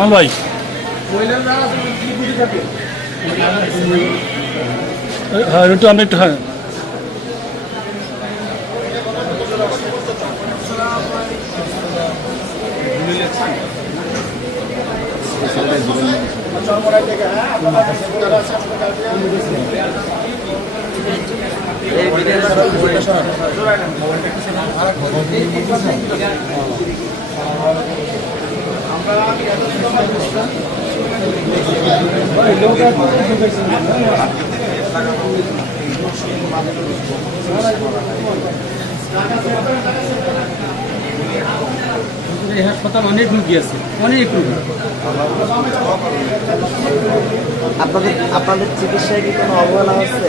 আমার ভাই। হ্যাঁ একটু আমি একটু হ্যাঁ। এই হাসপাতাল অনেক রুগী আছে অনেক রুগী। আপনাদের আপনাদের চিকিৎসায় কি কোনো অবহেলা হচ্ছে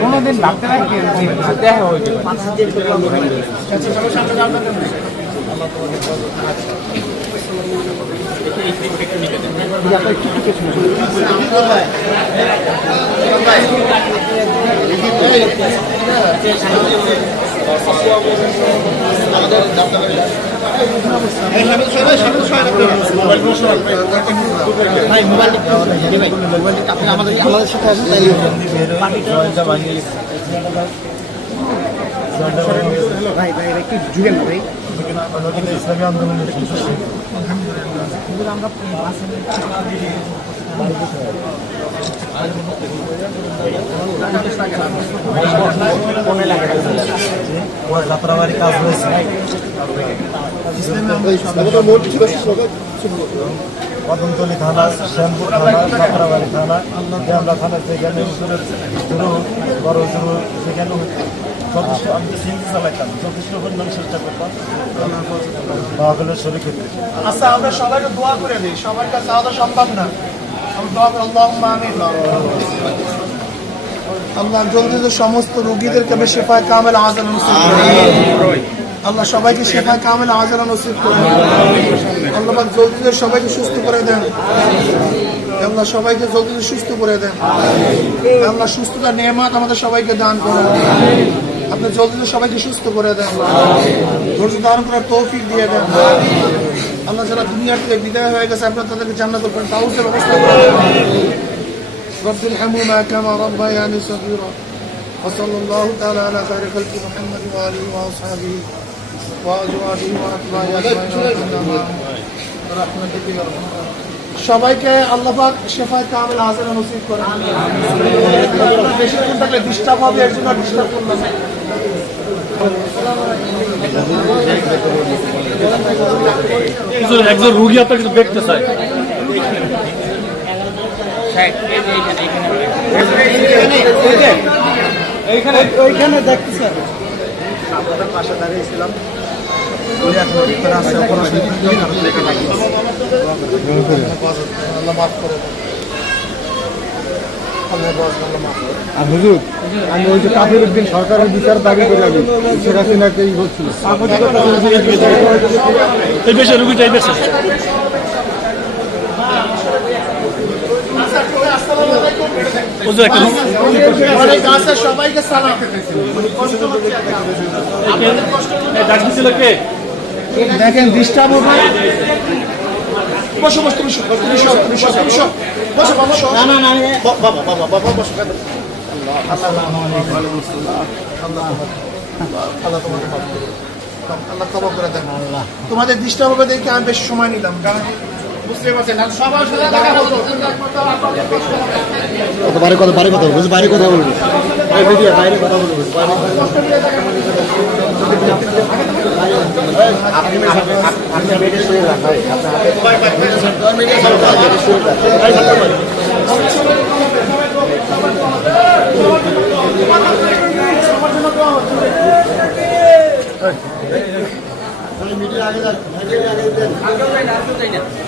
কোনোদিন ভাবতে পারি দেখা হয়ে। ভাই ভাই একটু ঝুঁকেন না যাত্রাবাড়ি কাজ কদমতলি থানা শ্যামপুর থানা যাত্রাবাড়ি থানা ডেমরা থানা সেখানে শুরু বড় শুরু সেখানে আচ্ছা আমরা সবাইকে করে দিই সম্ভব না। আল্লাহ জলদি তো সমস্ত রোগীদেরকে আমি শেফায় কামেল আজান আল্লাহ সবাইকে শেফায় কামেল আজাল নসিব আল্লাহ পাক জলদি সবাইকে সুস্থ করে দেন। আল্লাহ সবাইকে জলদি সুস্থ করে দেন। আল্লাহ সুস্থতার নিয়ামত আমাদের সবাইকে দান করেন। আপনি জলদি তো সবাইকে সুস্থ করে দেন ধৈর্য ধারণ করার তৌফিক দিয়ে দেন আল্লাহ যারা দুনিয়ার থেকে বিদায় হয়ে গেছে আপনার তাদেরকে জান্নাত করেন তাউসের ব্যবস্থা করেন رب ارحمهما كما ربياني صغيرا وصلى الله تعالى على خير خلق محمد واله واصحابه وازواجه واتباعه اجمعين برحمتك يا ارحم الراحمين। সবাইকে আল্লাহ পাক শেফায় কামিল হাজার নসিব করেন। বেশিক্ষণ থাকলে ডিস্টার্ব হবে এর জন্য ডিস্টার্ব করলাম একজন- রুগী আপনাকে একটু দেখতে চায় ওইখানে দেখতে আমি। আপনাদের পাশে দাঁড়িয়েছিলাম ভিতরে। আর হুজুর আমি ওই যে কাফির উদ্দিন সরকারের বিচার দাবি করে আমি শেখ হাসিনাকে এই হচ্ছিল সবাইকে সালাম। কষ্ট হচ্ছে দেখেন ডিস্টার্ব হবে বসো বসো তুমি সব তুমি সব তুমি সব তুমি সব বসো বাবা না না না বাবা বাবা বাবা বসো আল্লাহ আল্লাহ তোমাকে মাফ করুন। আল্লাহ ক্ষমা করে দেন আল্লাহ তোমাদের ডিস্টার্ব হবে দেখে আমি বেশি সময় নিলাম কারণ বুঝতে পারছেন না সবার সাথে দেখা হতো কত বাইরে কথা বাইরে কথা বলব বাইরে কথা বলব বাইরে কথা বলব ভাই আমরা তো- আমরা একটু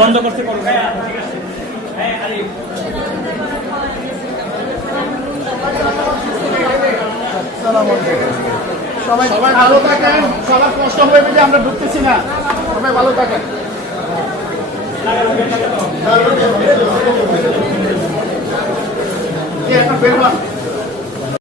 বন্ধ করতে পারো। সবাই সবাই ভালো থাকেন সবার কষ্ট হয়ে যে আমরা ঢুকতেছি না। সবাই ভালো থাকেন। কি একটা বের হন।